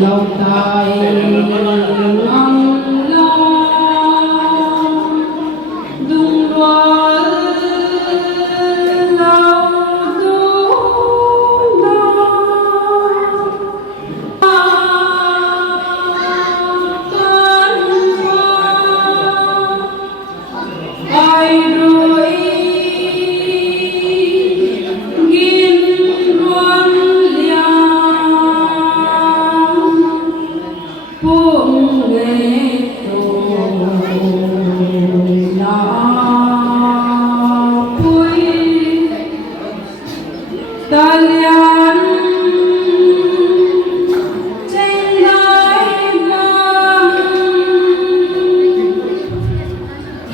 lâu tay ngắm lo dung loa lâu tu lo ai rồi Talian trên đáy vàng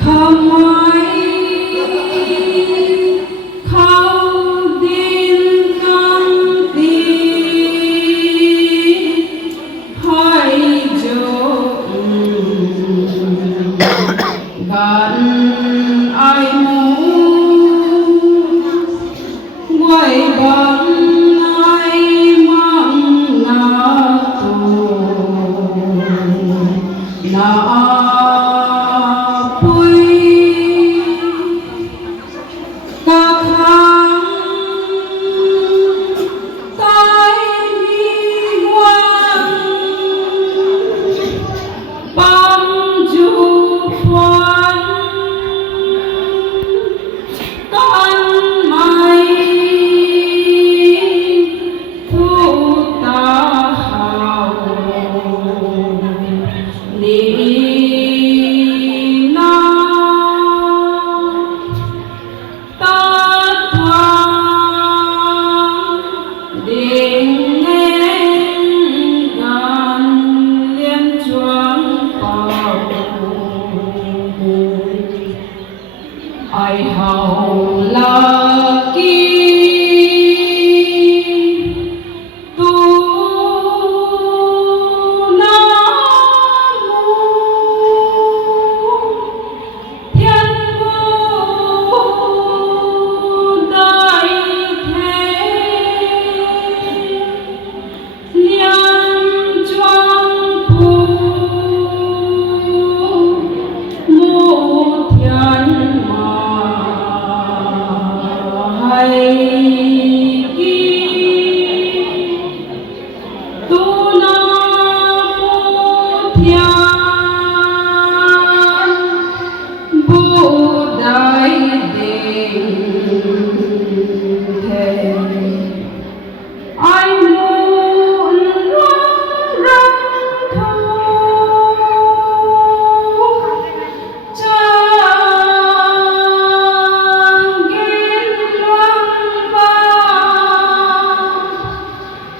thầm mãi khâu tin căng tin hai chỗ gần ai quay bằng ai mang na tu na pui ca khang tai mi quang băng du khoan tan mai ai hầu là kia tu nam mô thiên vô đại thế liên choang phù mô thiên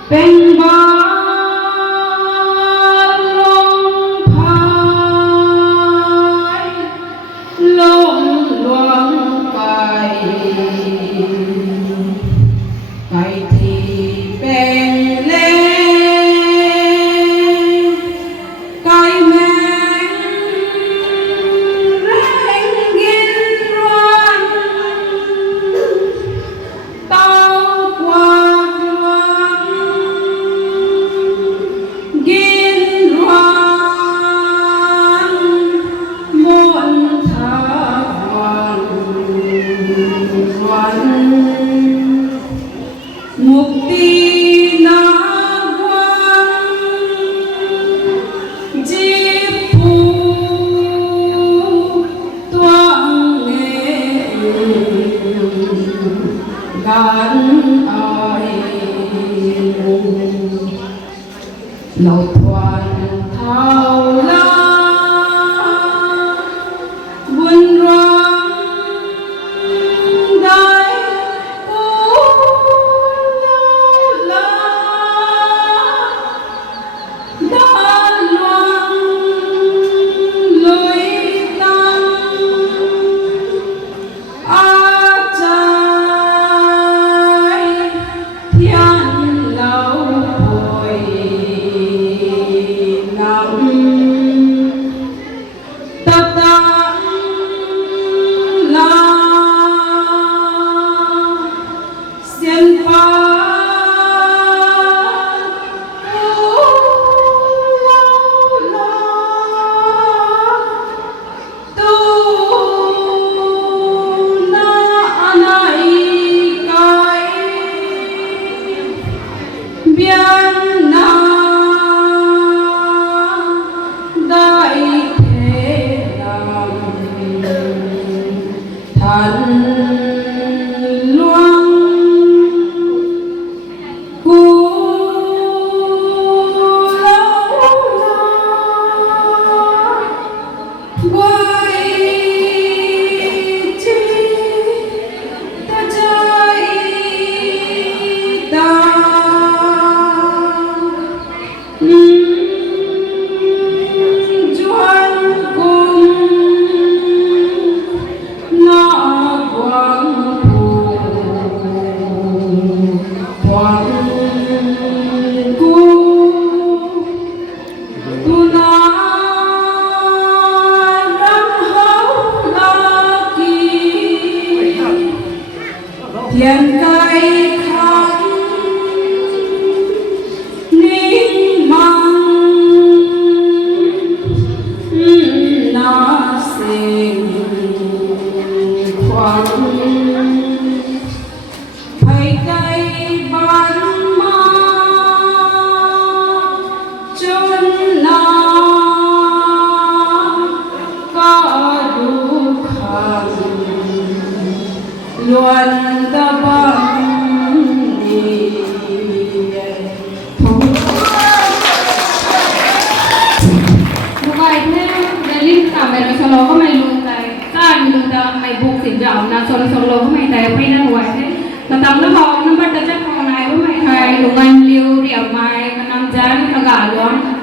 bên ba long phai lông loáng cày cày thì bên lên cày men rèn nghiên loan tao qua mukti na quang di phu toang nghe gan ai lâu thoan thao la buồn roang đại thiên lâu hồi ngắm biến na đại thế làm thần luang cu thiên cây khóc ninh mang na sinh khoan thấy cây bán ma chốn na có đủ khăn luôn ta bằng đi thông bukai thế dari sampai lo solo ko may lungtay kan lungta may buk sin jaw na solo ko may tayo pay na huwag thế matang na ko number ta chắc ko na ko may hay lungan liu riam mai manam jan kagalon